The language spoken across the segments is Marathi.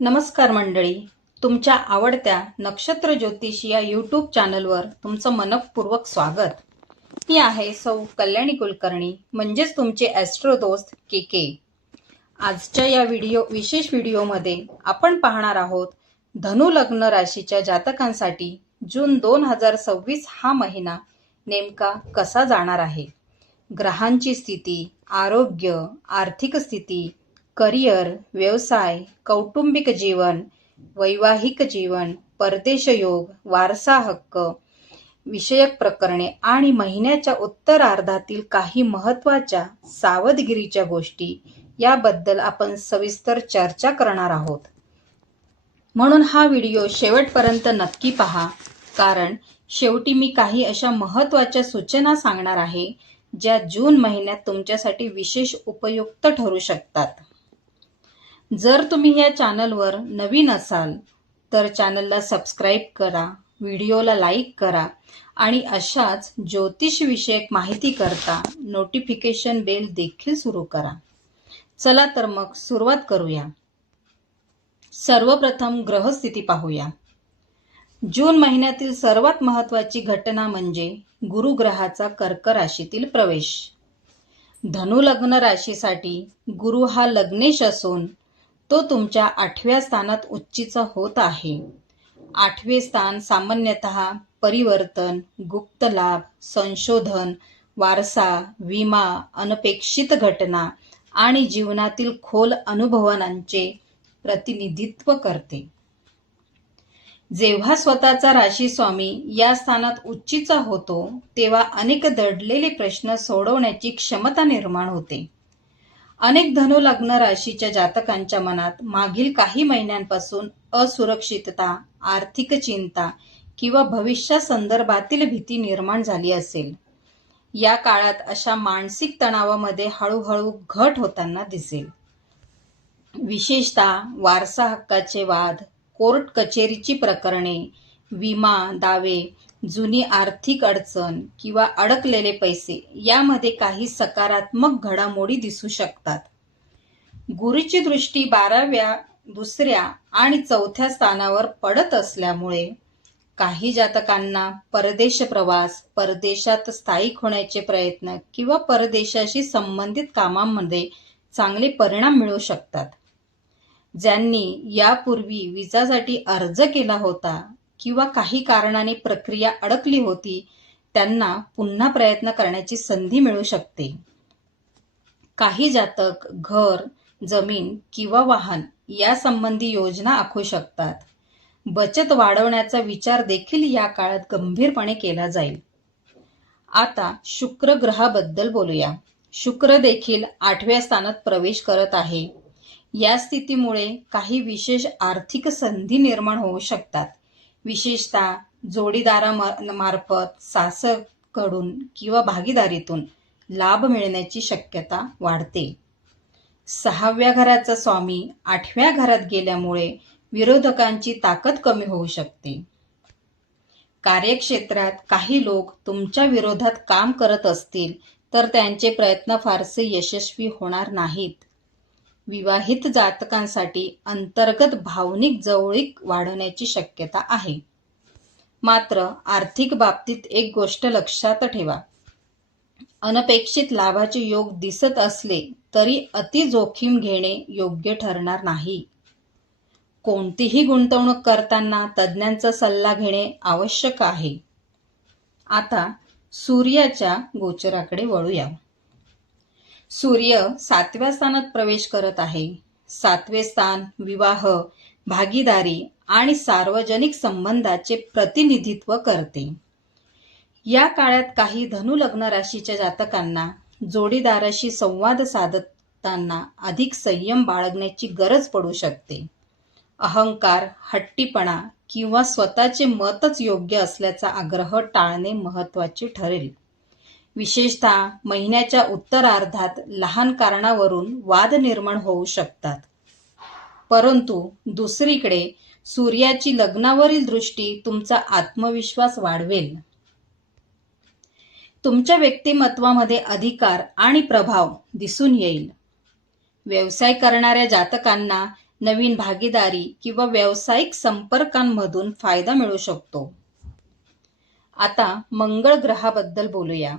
नमस्कार मंडळी, तुमच्या आवडत्या नक्षत्र ज्योतिष या यूट्यूब चॅनलवर तुमचं मनपूर्वक स्वागत. मी आहे सौ कल्याणी कुलकर्णी, म्हणजेच तुमचे ॲस्ट्रो दोस्त के. आजच्या या विशेष व्हिडिओमध्ये आपण पाहणार आहोत धनु लग्न राशीच्या जातकांसाठी जून 2026 हा महिना नेमका कसा जाणार आहे. ग्रहांची स्थिती, आरोग्य, आर्थिक स्थिती, करिअर, व्यवसाय, कौटुंबिक जीवन, वैवाहिक जीवन, परदेश योग, वारसा हक्क विषयक प्रकरणे आणि महिन्याच्या उत्तरार्धातील काही महत्त्वाच्या सावधगिरीच्या गोष्टी याबद्दल आपण सविस्तर चर्चा करणार आहोत. म्हणून हा व्हिडिओ शेवटपर्यंत नक्की पहा, कारण शेवटी मी काही अशा महत्त्वाच्या सूचना सांगणार आहे ज्या जून महिन्यात तुमच्यासाठी विशेष उपयुक्त ठरू शकतात. जर तुम्ही या चॅनलवर नवीन असाल तर चॅनलला सबस्क्राईब करा, व्हिडिओला लाईक करा आणि अशाच ज्योतिषविषयक माहिती करता नोटिफिकेशन बेल देखील सुरू करा. चला तर मग सुरुवात करूया. सर्वप्रथम ग्रहस्थिती पाहूया. जून महिन्यातील सर्वात महत्त्वाची घटना म्हणजे गुरु ग्रहाचा कर्क राशीतील प्रवेश. धनु लग्न राशीसाठी गुरु हा लग्नेश असून तो तुमच्या 8व्या स्थानात उच्चीचा होत आहे. 8वे स्थान सामान्यतः परिवर्तन, गुप्त लाभ, संशोधन, वारसा, विमा, अनपेक्षित घटना आणि जीवनातील खोल अनुभवांचे प्रतिनिधित्व करते. जेव्हा स्वतःचा राशी स्वामी या स्थानात उच्चीचा होतो तेव्हा अनेक दडलेले प्रश्न सोडवण्याची क्षमता निर्माण होते. अनेक धनु लग्न राशीच्या जातकांच्या मनात मागील काही महिन्यांपासून असुरक्षितता, आर्थिक चिंता किंवा भविष्यासंदर्भातील भीती निर्माण झाली असेल. या काळात अशा मानसिक तणावामध्ये हळूहळू घट होताना दिसेल. विशेषतः वारसा हक्काचे वाद, कोर्ट कचेरीची प्रकरणे, विमा दावे, जुनी आर्थिक अडचण किंवा अडकलेले पैसे यामध्ये काही सकारात्मक घडामोडी दिसू शकतात. गुरूची दृष्टी 12व्या, 2ऱ्या आणि 4थ्या स्थानावर पडत असल्यामुळे काही जातकांना परदेश प्रवास, परदेशात स्थायिक होण्याचे प्रयत्न किंवा परदेशाशी संबंधित कामांमध्ये चांगले परिणाम मिळू शकतात. ज्यांनी यापूर्वी विजासाठी अर्ज केला होता किंवा काही कारणाने प्रक्रिया अडकली होती त्यांना पुन्हा प्रयत्न करण्याची संधी मिळू शकते. काही जातक घर, जमीन किंवा वाहन यासंबंधी योजना आखू शकतात. बचत वाढवण्याचा विचार देखील या काळात गंभीरपणे केला जाईल. आता शुक्र ग्रहाबद्दल बोलूया. शुक्र देखील 8व्या स्थानात प्रवेश करत आहे. या स्थितीमुळे काही विशेष आर्थिक संधी निर्माण होऊ शकतात. विशेषतः जोडीदारामार्फत, सासरकडून किंवा भागीदारीतून लाभ मिळण्याची शक्यता वाढते. 6व्या घराचा स्वामी 8व्या घरात गेल्यामुळे विरोधकांची ताकद कमी होऊ शकते. कार्यक्षेत्रात काही लोक तुमच्या विरोधात काम करत असतील तर त्यांचे प्रयत्न फारसे यशस्वी होणार नाहीत. विवाहित जातकांसाठी अंतर्गत भावनिक जवळीक वाढण्याची शक्यता आहे. मात्र आर्थिक बाबतीत एक गोष्ट लक्षात ठेवा. अनपेक्षित लाभाचे योग दिसत असले तरी अति जोखीम घेणे योग्य ठरणार नाही. कोणतीही गुंतवणूक करताना तज्ज्ञांचा सल्ला घेणे आवश्यक आहे. आता सूर्याच्या गोचराकडे वळूया. सूर्य 7व्या स्थानात प्रवेश करत आहे. 7वे स्थान विवाह, भागीदारी आणि सार्वजनिक संबंधाचे प्रतिनिधित्व करते. या काळात काही धनु लग्न राशीच्या जातकांना जोडीदाराशी संवाद साधताना अधिक संयम बाळगण्याची गरज पडू शकते. अहंकार, हट्टीपणा किंवा स्वतःचे मतच योग्य असल्याचा आग्रह टाळणे महत्त्वाचे ठरेल. विशेषतः महिन्याच्या उत्तरार्धात लहान कारणावरून वाद निर्माण होऊ शकतात. परंतु दुसरीकडे सूर्याची लग्नावरील दृष्टी तुमचा आत्मविश्वास वाढवेल. तुमच्या व्यक्तिमत्वामध्ये अधिकार आणि प्रभाव दिसून येईल. व्यवसाय करणाऱ्या जातकांना नवीन भागीदारी किंवा व्यावसायिक संपर्कांमधून फायदा मिळू शकतो. आता मंगळ ग्रहाबद्दल बोलूया.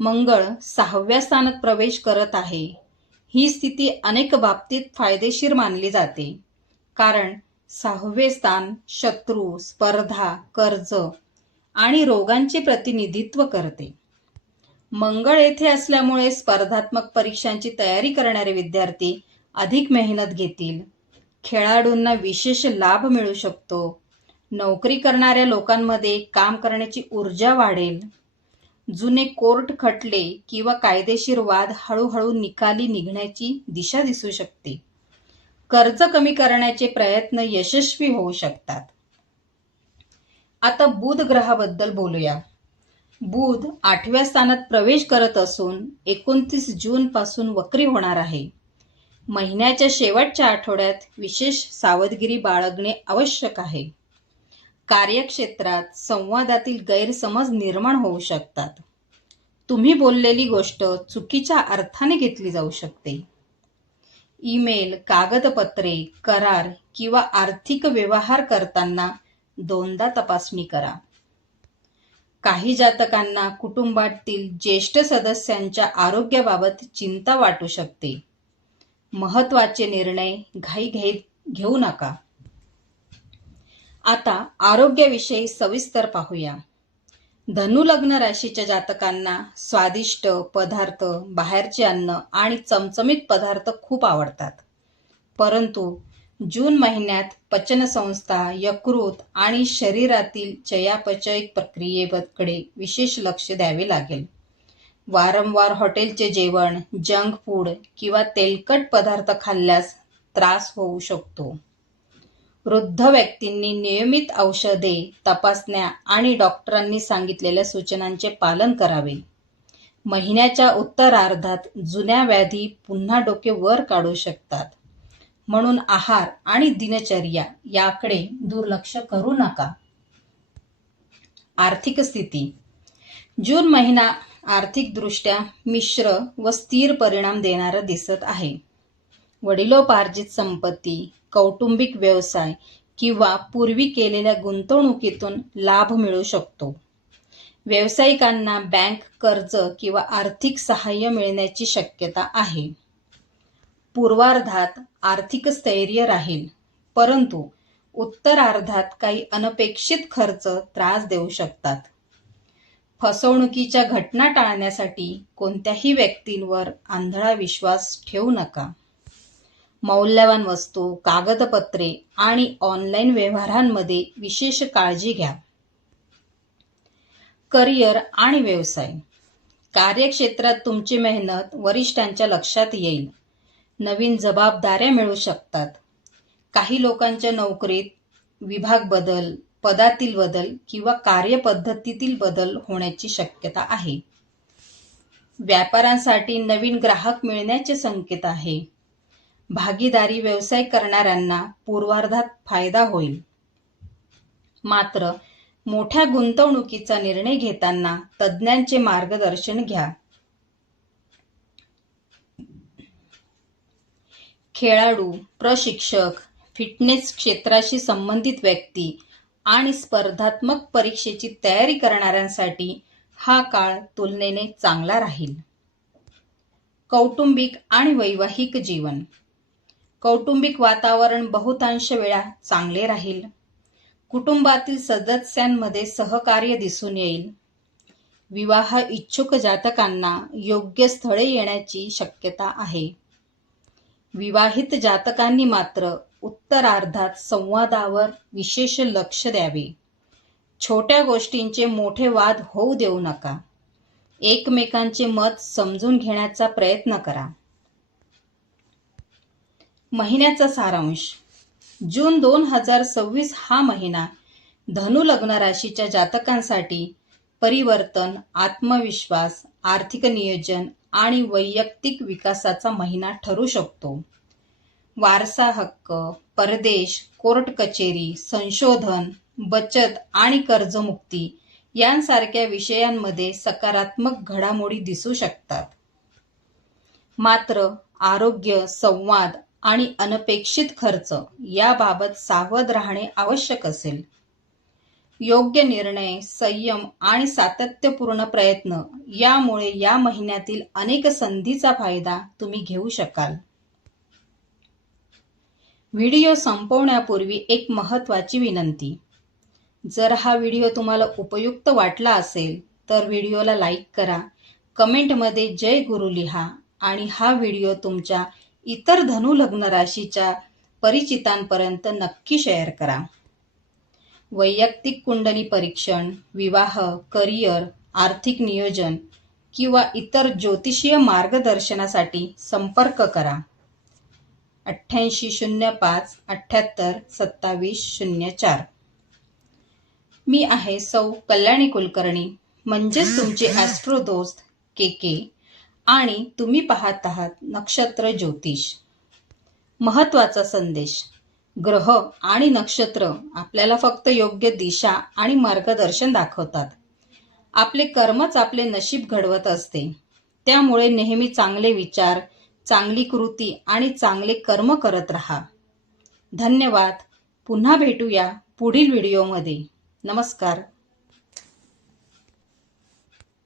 मंगळ 6व्या स्थानात प्रवेश करत आहे. ही स्थिती अनेक बाबतीत फायदेशीर मानली जाते, कारण 6वे स्थान शत्रू, स्पर्धा, कर्ज आणि रोगांचे प्रतिनिधित्व करते. मंगळ येथे असल्यामुळे स्पर्धात्मक परीक्षांची तयारी करणारे विद्यार्थी अधिक मेहनत घेतील. खेळाडूंना विशेष लाभ मिळू शकतो. नोकरी करणाऱ्या लोकांमध्ये काम करण्याची ऊर्जा वाढेल. जुने कोर्ट खटले किंवा कायदेशीर वाद हळूहळू निकाली निघण्याची दिशा दिसू शकते. कर्ज कमी करण्याचे प्रयत्न यशस्वी होऊ शकतात. आता बुध ग्रहाबद्दल बोलूया. बुध 8व्या स्थानात प्रवेश करत असून 29 जून पासून वक्री होणार आहे. महिन्याच्या शेवटच्या आठवड्यात विशेष सावधगिरी बाळगणे आवश्यक आहे. कार्यक्षेत्रात संवादातील गैरसमज निर्माण होऊ शकतात. तुम्ही बोललेली गोष्ट चुकीच्या अर्थाने घेतली जाऊ शकते. ईमेल, कागदपत्रे, करार किंवा आर्थिक व्यवहार करताना दोनदा तपासणी करा. काही जातकांना कुटुंबातील ज्येष्ठ सदस्यांच्या आरोग्याबाबत चिंता वाटू शकते. महत्त्वाचे निर्णय घाईघाईत घेऊ नका. आता आरोग्याविषयी सविस्तर पाहूया. धनु लग्न राशीच्या जातकांना स्वादिष्ट पदार्थ, बाहेरचे अन्न आणि चमचमीत पदार्थ खूप आवडतात. परंतु जून महिन्यात पचनसंस्था, यकृत आणि शरीरातील चयापचय प्रक्रियेकडे विशेष लक्ष द्यावे लागेल. वारंवार हॉटेलचे जेवण, जंक फूड किंवा तेलकट पदार्थ खाल्ल्यास त्रास होऊ शकतो. वृद्ध व्यक्तींनी नियमित औषधे, तपासण्या आणि डॉक्टरांनी सांगितलेल्या सूचनांचे पालन करावे. महिन्याच्या उत्तरार्धात जुन्या व्याधी पुन्हा डोके वर काढू शकतात. म्हणून आहार आणि दिनचर्या याकडे दुर्लक्ष करू नका. आर्थिक स्थिती. जून महिना आर्थिकदृष्ट्या मिश्र व स्थिर परिणाम देणारा दिसत आहे. वडिलोपार्जित संपत्ती, कौटुंबिक व्यवसाय किंवा पूर्वी केलेल्या गुंतवणुकीतून लाभ मिळू शकतो. व्यावसायिकांना बँक कर्ज किंवा आर्थिक सहाय्य मिळण्याची शक्यता आहे. पूर्वार्धात आर्थिक स्थैर्य राहील, परंतु उत्तरार्धात काही अनपेक्षित खर्च त्रास देऊ शकतात. फसवणुकीच्या घटना टाळण्यासाठी कोणत्याही व्यक्तींवर आंधळा विश्वास ठेवू नका. मौल्यवान वस्तू, कागदपत्रे आणि ऑनलाईन व्यवहारांमध्ये विशेष काळजी घ्या. करिअर आणि व्यवसाय. कार्यक्षेत्रात तुमची मेहनत वरिष्ठांच्या लक्षात येईल. नवीन जबाबदाऱ्या मिळू शकतात. काही लोकांच्या नोकरीत विभाग बदल, पदातील बदल किंवा कार्यपद्धतीतील बदल होण्याची शक्यता आहे. व्यापाऱ्यांसाठी नवीन ग्राहक मिळण्याचे संकेत आहे. भागीदारी व्यवसाय करणाऱ्यांना पूर्वार्धात फायदा होईल. मात्र मोठ्या गुंतवणुकीचा निर्णय घेताना तज्ज्ञांचे मार्गदर्शन घ्या. खेळाडू, प्रशिक्षक, फिटनेस क्षेत्राशी संबंधित व्यक्ती आणि स्पर्धात्मक परीक्षेची तयारी करणाऱ्यांसाठी हा काळ तुलनेने चांगला राहील. कौटुंबिक आणि वैवाहिक जीवन. कौटुंबिक वातावरण बहुतांश वेळा चांगले राहील. कुटुंबातील सदस्यांमध्ये सहकार्य दिसून येईल. विवाह इच्छुक जातकांना योग्य स्थळे येण्याची शक्यता आहे. विवाहित जातकांनी मात्र उत्तरार्धात संवादावर विशेष लक्ष द्यावे. छोट्या गोष्टींचे मोठे वाद होऊ देऊ नका. एकमेकांचे मत समजून घेण्याचा प्रयत्न करा. महिन्याचा सारांश. जून 2026 हा महिना धनु लग्न राशीच्या जातकांसाठी परिवर्तन, आत्मविश्वास, आर्थिक नियोजन आणि वैयक्तिक विकासाचा महिना ठरू शकतो. वारसा हक्क, परदेश, कोर्ट कचेरी, संशोधन, बचत आणि कर्जमुक्ती यांसारख्या विषयांमध्ये सकारात्मक घडामोडी दिसू शकतात. मात्र आरोग्य, संवाद आणि अनपेक्षित खर्च याबाबत सावध राहणे आवश्यक असेल. योग्य निर्णय, संयम आणि सातत्यपूर्ण प्रयत्न यामुळे या महिन्यातील अनेक संधीचा फायदा तुम्ही घेऊ शकाल. व्हिडिओ संपवण्यापूर्वी एक महत्त्वाची विनंती. जर हा व्हिडिओ तुम्हाला उपयुक्त वाटला असेल तर व्हिडिओला लाईक करा, कमेंटमध्ये जय गुरु लिहा आणि हा व्हिडिओ तुमच्या इतर धनु लग्न राशीच्या परिचितांपर्यंत नक्की शेअर करा. वैयक्तिक कुंडली परीक्षण, विवाह, करिअर, आर्थिक नियोजन किंवा इतर ज्योतिषीय मार्गदर्शनासाठी संपर्क करा. 8805 78 27 04. मी आहे सौ कल्याणी कुलकर्णी, म्हणजेच तुमचे ॲस्ट्रो दोस्त के आणि तुम्ही पाहत आहात नक्षत्र ज्योतिष. महत्त्वाचा संदेश. ग्रह आणि नक्षत्र आपल्याला फक्त योग्य दिशा आणि मार्गदर्शन दाखवतात. आपले कर्मच आपले नशीब घडवत असते. त्यामुळे नेहमी चांगले विचार, चांगली कृती आणि चांगले कर्म करत राहा. धन्यवाद. पुन्हा भेटूया पुढील व्हिडिओमध्ये. नमस्कार.